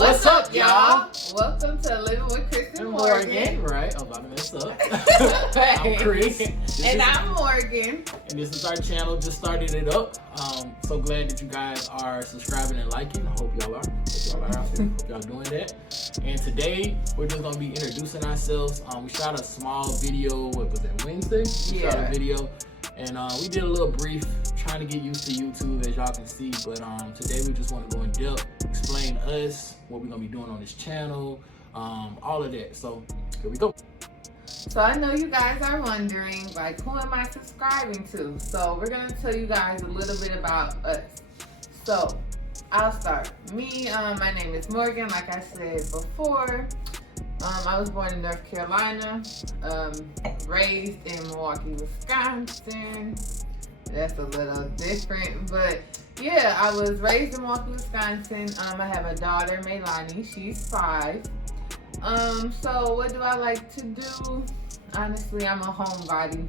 What's up, y'all? Welcome to Living with Chris and Morgan. Right, I'm about to mess up. I'm Chris. And I'm Morgan. And this is our channel, just started it up. So glad that you guys are subscribing and liking. I hope y'all are. Hope y'all doing that. And today, we're just going to be introducing ourselves. We shot a small video, what was it, Wednesday? We shot a video. And we did a little brief, trying to get used to YouTube, as y'all can see. But today we just want to go in depth, explain us, what we're going to be doing on this channel, all of that. So here we go. So I know you guys are wondering, like, who am I subscribing to? So we're going to tell you guys a little bit about us. So I'll start. Me, my name is Morgan, like I said before. I was born in North Carolina, raised in Milwaukee, Wisconsin. That's a little different, but yeah, I was raised in Milwaukee, Wisconsin. I have a daughter, Maylani. She's 5. So what do I like to do? Honestly, I'm a homebody.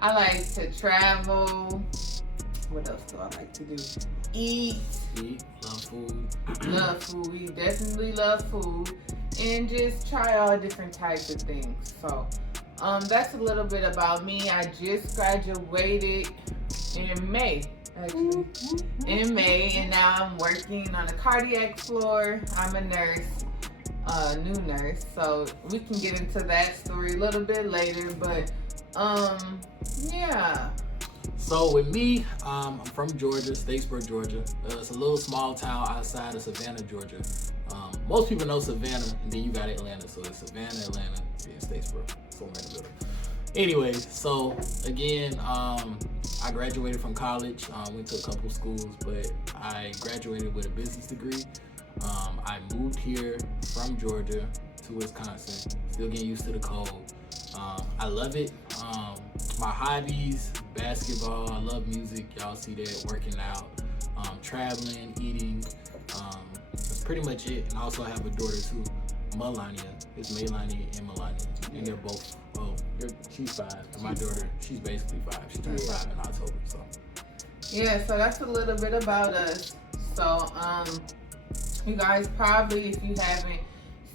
I like to travel. What else do I like to do? Eat, love food. Love food. We definitely love food. And just try all different types of things. So that's a little bit about me. I just graduated in May, actually. In May, and now I'm working on a cardiac floor. I'm a nurse, new nurse. So we can get into that story a little bit later. But yeah. So with me, I'm from Georgia, Statesboro, Georgia. It's a little small town outside of Savannah, Georgia. Most people know Savannah, and then you got Atlanta. So it's Savannah, Atlanta, and Statesboro, somewhere in the middle. Anyways, so again, I graduated from college. Went to a couple schools, but I graduated with a business degree. I moved here from Georgia to Wisconsin. Still getting used to the cold. I love it. My hobbies, basketball, I love music, y'all see that, working out, traveling, eating, that's pretty much it. And I also have a daughter too, Melania. It's Maylani and Melania, and they're both, she's 5, and my daughter, she's basically 5. She turned 5 in October, so. Yeah, so that's a little bit about us. So, you guys probably, if you haven't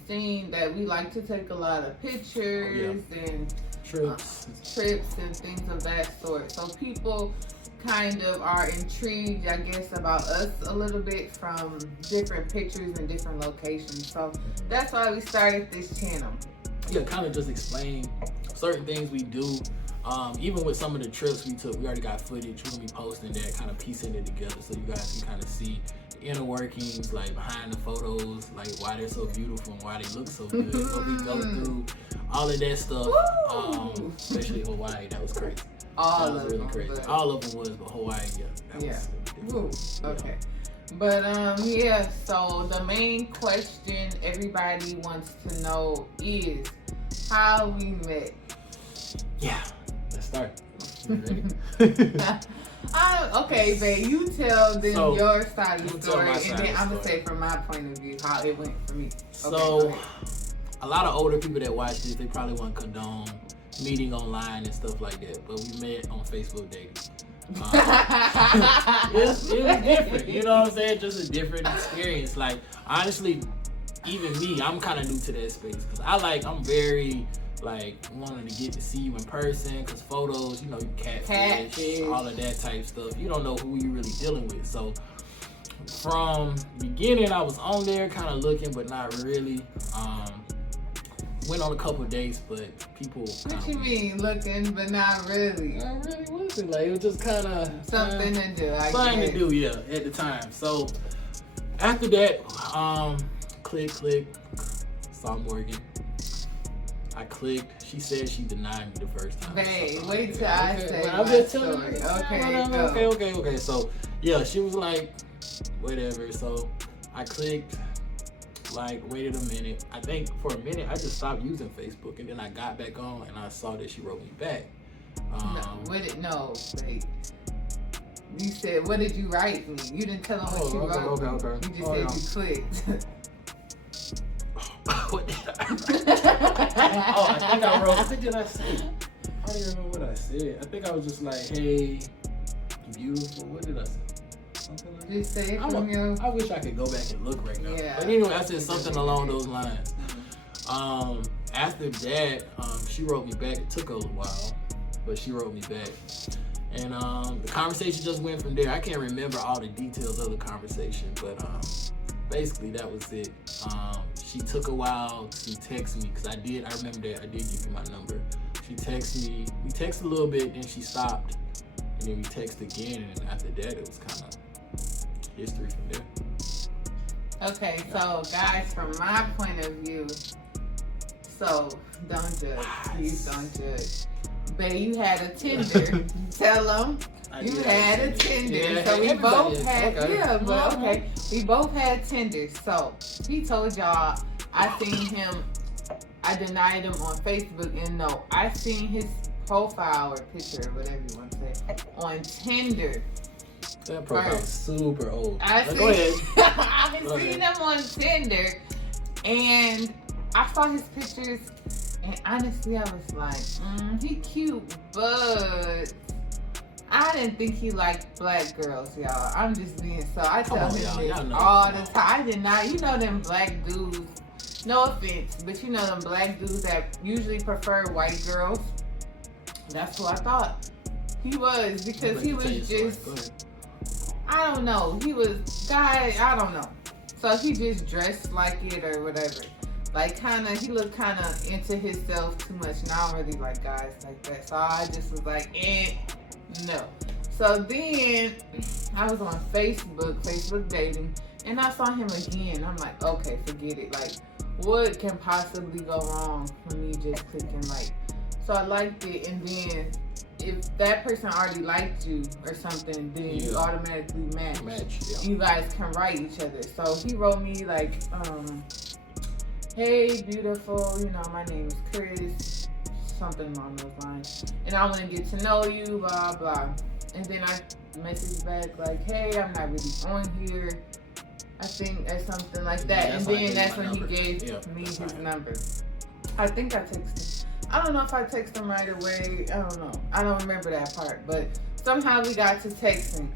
seen that, we like to take a lot of pictures and trips and things of that sort. So people kind of are intrigued, I guess, about us a little bit from different pictures and different locations. So that's why we started this channel. Yeah, kind of just explain certain things we do. Even with some of the trips we took, we already got footage. We're gonna be posting that, kind of piecing it together so you guys can kind of see the inner workings, like behind the photos, like why they're so beautiful and why they look so good, what we go through, all of that stuff. Especially Hawaii, that was crazy. That was really crazy. All of them was, but Hawaii, was okay. But yeah, so the main question everybody wants to know is how we met. Yeah, let's start. You ready? Okay, babe, you tell them your side of the story, and then I'm gonna say from my point of view how it went for me. So, a lot of older people that watch this, they probably won't condone meeting online and stuff like that, but we met on Facebook dating. It was different, you know what I'm saying? Just a different experience. Like, honestly, even me, I'm kind of new to that space, because I'm very, wanting to get to see you in person, because photos, you catfish, all of that type stuff. You don't know who you're really dealing with. So from beginning, I was on there kind of looking, but not really. Went on a couple dates, but people. What you mean looking, but not really? I really wasn't. It was just kind of something to do. Something to do, yeah, at the time. So after that, click, saw Morgan. I clicked. She said she denied me the first time. Babe, wait till I say I'm just telling you. Okay. So yeah, she was like, whatever. So I clicked. Waited a minute. I think for a minute I just stopped using Facebook, and then I got back on and I saw that she wrote me back. Wait. You said, what did you write me? You didn't tell them what you wrote. Okay. You just said you clicked. What did I write? I think did I say? I don't even remember what I said. I think I was just like, hey, beautiful. What did I say? Something like Just say it that. from your. I wish I could go back and look right now. Yeah. But anyway, I said something along those lines. After that, she wrote me back. It took a while, but she wrote me back. And the conversation just went from there. I can't remember all the details of the conversation, but basically that was it. She took a while to text me because I remember that I did give you my number. She texted me. We texted a little bit, then she stopped, and then we texted again. And after that, it was kind of history from there. Okay, so guys, from my point of view, so don't judge. Please don't judge. But you had a Tinder. Tell them you had a Tinder. Yeah, so we both is. had, Okay. yeah, but okay. We both had Tinder. So he told y'all I seen him. I denied him on Facebook, and no, I seen his profile or picture, whatever you want to say, on Tinder. That profile is super old. Go ahead. I've been seeing him on Tinder, and I saw his pictures, and honestly, I was like, he cute, but I didn't think he liked black girls, y'all. I'm just being so. I tell him this all the time. I did not. You know them black dudes. No offense, but you know them black dudes that usually prefer white girls. That's who I thought he was, because he was just. I don't know. He was I don't know. So he just dressed like it or whatever. Like he looked kind of into himself too much. And I don't really like guys like that. So I just was like, no. So then I was on Facebook dating, and I saw him again. I'm like, okay, forget it. Like, what can possibly go wrong for me just clicking like? So I liked it, and then if that person already liked you or something, then you automatically match. Yeah. You guys can write each other. So he wrote me like, hey, beautiful, my name is Chris, something along those lines, and I want to get to know you, blah, blah. And then I messaged back like, hey, I'm not really on here. I think that's something like that. And then that's when he gave me his number. I think I texted. I don't know if I texted him right away. I don't know. I don't remember that part. But somehow we got to texting.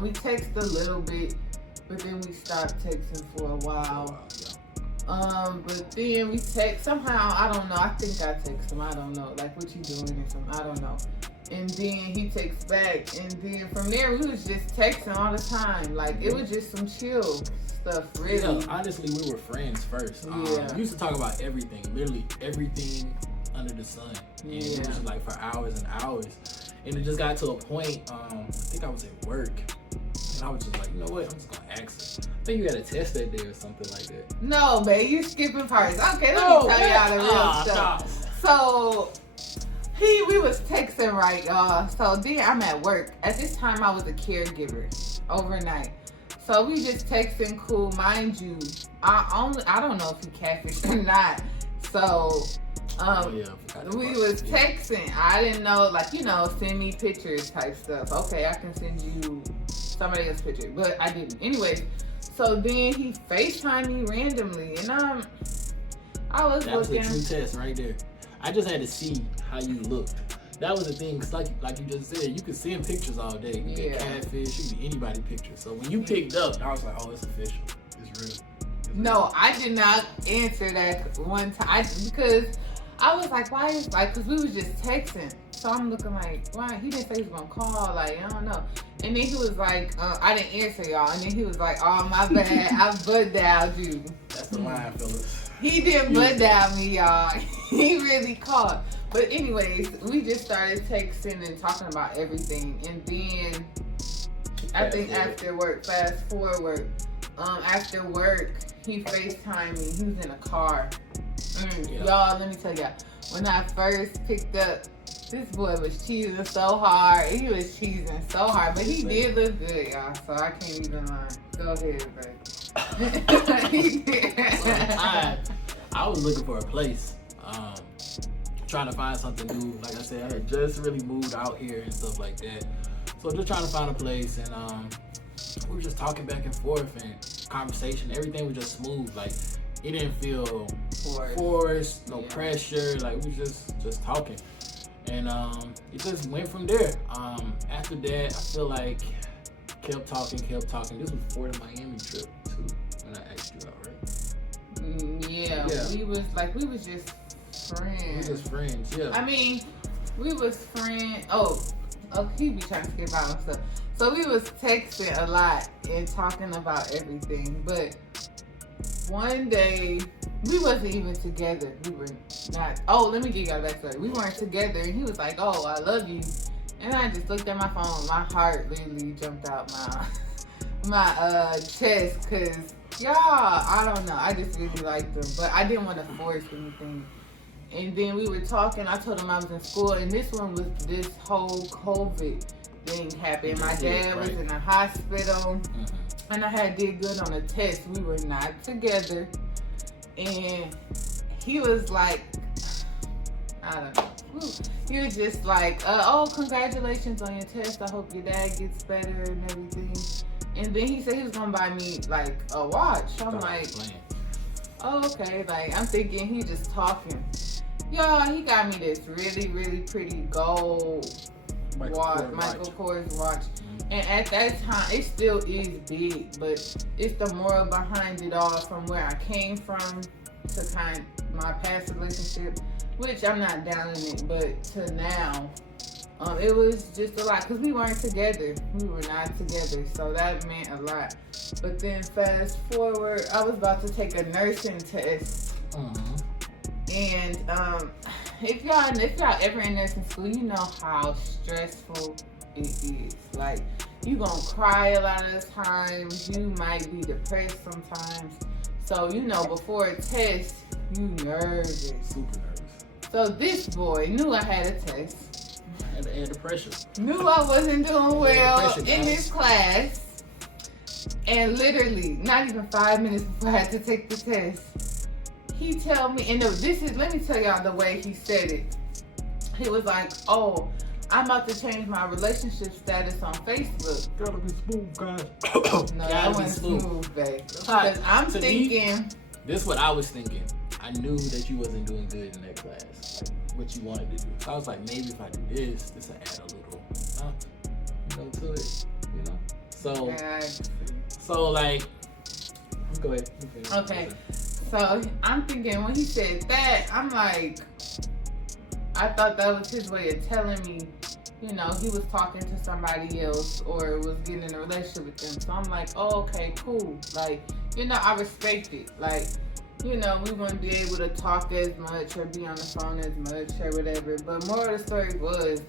We texted a little bit, but then we stopped texting for a while. But then we text somehow. I don't know. I think I texted him. I don't know. Like, what you doing or something. I don't know. And then he texts back. And then from there, we was just texting all the time. Like, it was just some chill stuff, really. Yeah, honestly, we were friends first. Yeah. We used to talk about everything, literally everything under the sun. And it was just like for hours and hours. And it just got to a point, I think I was at work. And I was just like, you know what? I'm just going to ask her. I think you had a test that day or something like that. No, babe, you skipping parts. Okay, let me tell y'all the real stuff. So, we was texting, right, y'all. So then I'm at work. At this time, I was a caregiver overnight. So we just texting, cool. Mind you, I don't know if he catfish or not. So we was texting. I didn't know, like, send me pictures type stuff. Okay, I can send you somebody else's picture, but I didn't. Anyways, so then he FaceTimed me randomly, and I was that looking. That was a true test right there. I just had to see how you looked. That was the thing, because like you just said, you could send pictures all day. You could catfish, you could be anybody picture. So when you picked up, I was like, oh, it's official. It's real. No, I did not answer that one time because I was like, why is because we was just texting. So I'm looking like, why? He didn't say he was gonna call, like, I don't know. And then he was like, I didn't answer y'all. And then he was like, oh, my bad, I butt dialed you. That's the line, Phyllis. He didn't butt dial me, y'all. He really called. But anyways, we just started texting and talking about everything. And then I think after work, fast forward, after work, he FaceTimed me. He was in a car. Y'all, let me tell y'all, when I first picked up, this boy was cheesing so hard. He was cheesing so hard, but he did look good, y'all. So I can't even lie. Go ahead, baby. I was looking for a place, trying to find something new. Like I said, I had just really moved out here and stuff like that. So just trying to find a place, and we were just talking back and forth, and conversation, everything was just smooth. Like, it didn't feel forced, no pressure. Like, we just talking. And it just went from there. After that, I feel like kept talking. This was before the Miami trip too, when I asked you out, right? Yeah, we was just friends. We was just friends, yeah. I mean, we was friends. Oh, he be trying to skip out and stuff. So we was texting a lot and talking about everything. But one day, we wasn't even together. We were not. Oh, let me give you a backstory. We weren't together, and he was like, "Oh, I love you," and I just looked at my phone. My heart literally jumped out my chest, cause y'all, I don't know. I just really liked them, but I didn't want to force anything. And then we were talking. I told him I was in school, and this whole COVID thing happened. My dad was in the hospital, and I did good on a test. We were not together. And he was like, I don't know. He was just like, oh, congratulations on your test. I hope your dad gets better and everything. And then he said he was going to buy me, like, a watch. I'm like, oh, okay. Like, I'm thinking he just talking. Y'all, he got me this really, really pretty gold watch, Michael Kors watch. And at that time, it still is big, but it's the moral behind it all from where I came from to my past relationship, which I'm not down in it, but to now, it was just a lot because we weren't together. We were not together, so that meant a lot. But then fast forward, I was about to take a nursing test, and if y'all ever in nursing school, you know how stressful it is. Like, you gonna cry a lot of the times. You might be depressed sometimes. So, before a test, you nervous. Super nervous. So this boy knew I had a test. I had to add the pressure. Knew I wasn't doing well in this class. And literally, not even 5 minutes before I had to take the test, he tell me, and let me tell y'all the way he said it. He was like, oh, I'm about to change my relationship status on Facebook. Gotta be smooth, guys. No, that wasn't smooth, babe. Because I'm thinking. This is what I was thinking. I knew that you wasn't doing good in that class. Like, what you wanted to do. So I was like, maybe if I do this will add a little, to it, So like, go ahead. Okay. So I'm thinking when he said that, I'm like, I thought that was his way of telling me, he was talking to somebody else or was getting in a relationship with them. So I'm like, oh, okay, cool. Like, I respect it. Like, we wouldn't be able to talk as much or be on the phone as much or whatever. But more of the story was,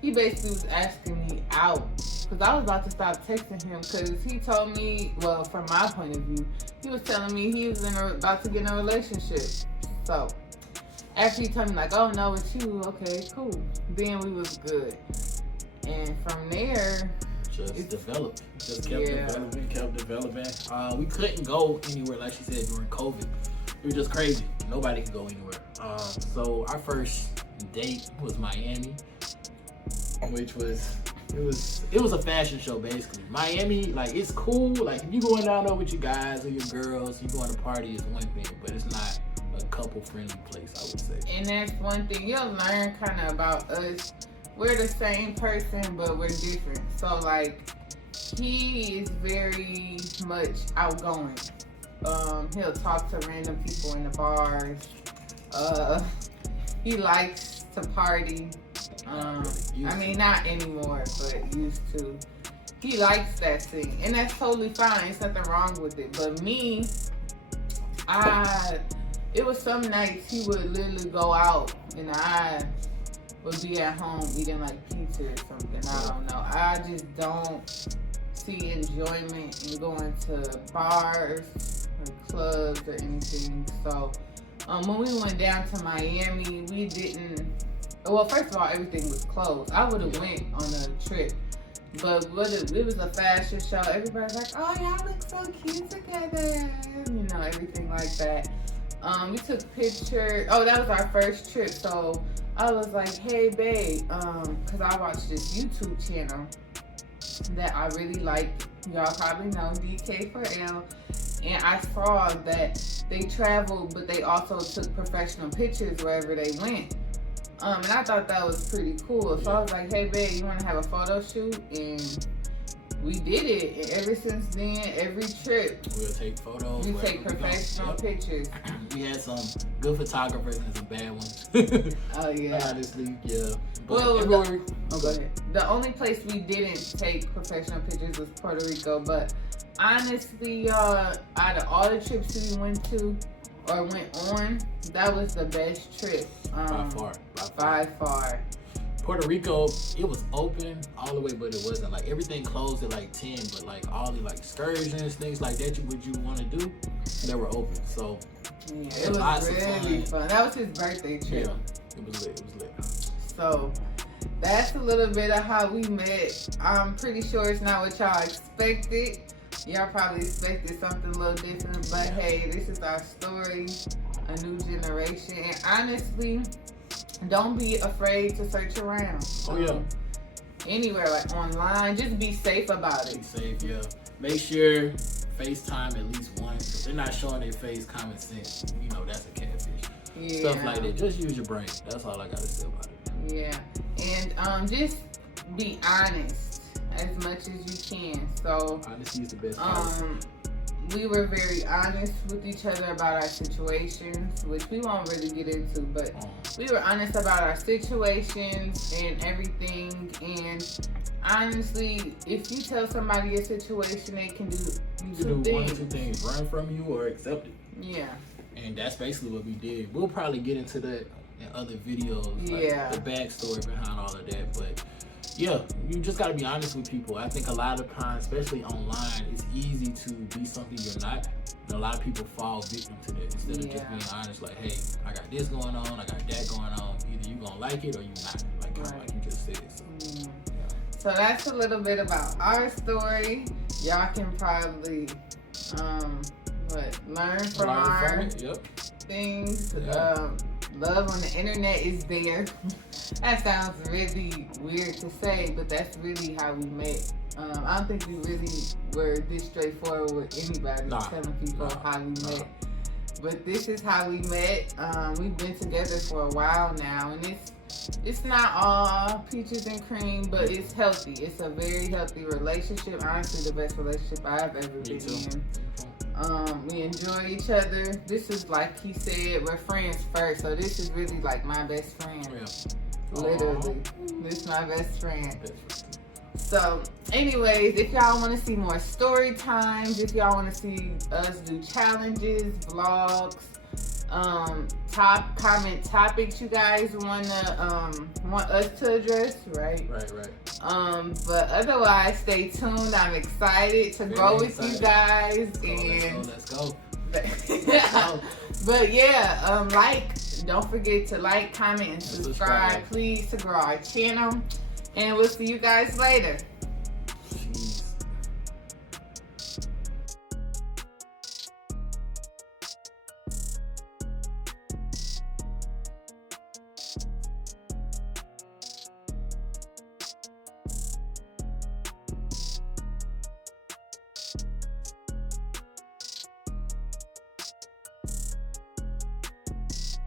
he basically was asking me out. Because I was about to stop texting him because he told me, well, from my point of view, he was telling me he was about to get in a relationship. So, after he told me, like, oh, no, it's you, okay, cool. Then we was good. And from there, it developed. Just kept developing. We couldn't go anywhere, like she said, during COVID. It was just crazy. Nobody could go anywhere. So our first date was Miami, which was it was a fashion show basically. Miami, like, it's cool. Like, if you going down there with your guys or your girls, you going to party is one thing, but it's not a couple friendly place, I would say. And that's one thing you'll learn kind of about us. We're the same person, but we're different. So like, he is very much outgoing. He'll talk to random people in the bars. He likes to party. I mean, not anymore, but used to. He likes that thing, and that's totally fine. There's nothing wrong with it. But me, it was some nights he would literally go out, and I would be at home eating like pizza or something. I don't know. I just don't see enjoyment in going to bars or clubs or anything. So when we went down to Miami, we didn't. Well, first of all, everything was closed. I would have went on a trip, but it was a fashion show. Everybody's like, "Oh, y'all look so cute together," everything like that. We took pictures. Oh, that was our first trip. So I was like, "Hey, babe," because I watched this YouTube channel that I really liked. Y'all probably know DK4L, and I saw that they traveled, but they also took professional pictures wherever they went. And I thought that was pretty cool. So I was like, hey, babe, you want to have a photo shoot? And we did it. And ever since then, every trip, We'll take photos. we wherever take we go. professional Yep. pictures. We had some good photographers and some bad ones. Oh, yeah. Honestly, yeah. But Well, everywhere Oh, go ahead. The only place we didn't take professional pictures was Puerto Rico, but honestly, y'all, out of all the trips we went to or went on, that was the best trip. by far. By far. Puerto Rico, it was open all the way, but it wasn't. Like, everything closed at like 10, but like all the like excursions, things like that you want to do, they were open. So Yeah, it lots was of really fun. fun. That was his birthday trip. yeah, it was lit. It was lit. So that's a little bit of how we met. I'm pretty sure it's not what y'all expected. Y'all probably expected something a little different, but hey, this is our story, a new generation. And honestly, don't be afraid to search around. Oh, yeah. Anywhere, like online, just be safe about Be it. safe, yeah. Make sure FaceTime at least once. If they're not showing their face, common sense, you know that's a catfish. Yeah. Stuff like that. Just use your brain. That's all I gotta say about it. Yeah. And just be honest as much as you can. So Honesty is the best policy. we were very honest with each other about our situations, which we won't really get into, but we were honest about our situations and everything. And honestly, if you tell somebody a situation, they can do You two can do one or things. two things: run from you or accept it. Yeah. And that's basically what we did. We'll probably get into that in other videos, like Yeah. the backstory behind all of that. But yeah, you just gotta be honest with people. I think a lot of times, especially online, it's easy to be something you're not. And a lot of people fall victim to that instead of just Yeah. being honest. Like, hey, I got this going on, I got that going on. Either you gonna like it or you not. Like, kinda Right. like you just said. So, So that's a little bit about our story. Y'all can probably learn from our it. Yep. things. Yeah. Love on the internet is there. That sounds really weird to say, but that's really how we met. I don't think we really were this straightforward with anybody telling people how we met. But this is how we met. We've been together for a while now, and it's not all peaches and cream, but it's healthy. It's a very healthy relationship. Honestly, the best relationship I've ever been in. We enjoy each other. This is, like he said, we're friends first, so this is really like my best friend. Yeah. Literally, this is my best friend. That's right. So, anyways, if y'all want to see more story times, if y'all want to see us do challenges, vlogs, comment topics you guys want us to address, right? Right. But otherwise, stay tuned. I'm excited to grow with you guys, Let's go. But yeah, don't forget to like, comment, and subscribe, please, to grow our channel. And we'll see you guys later.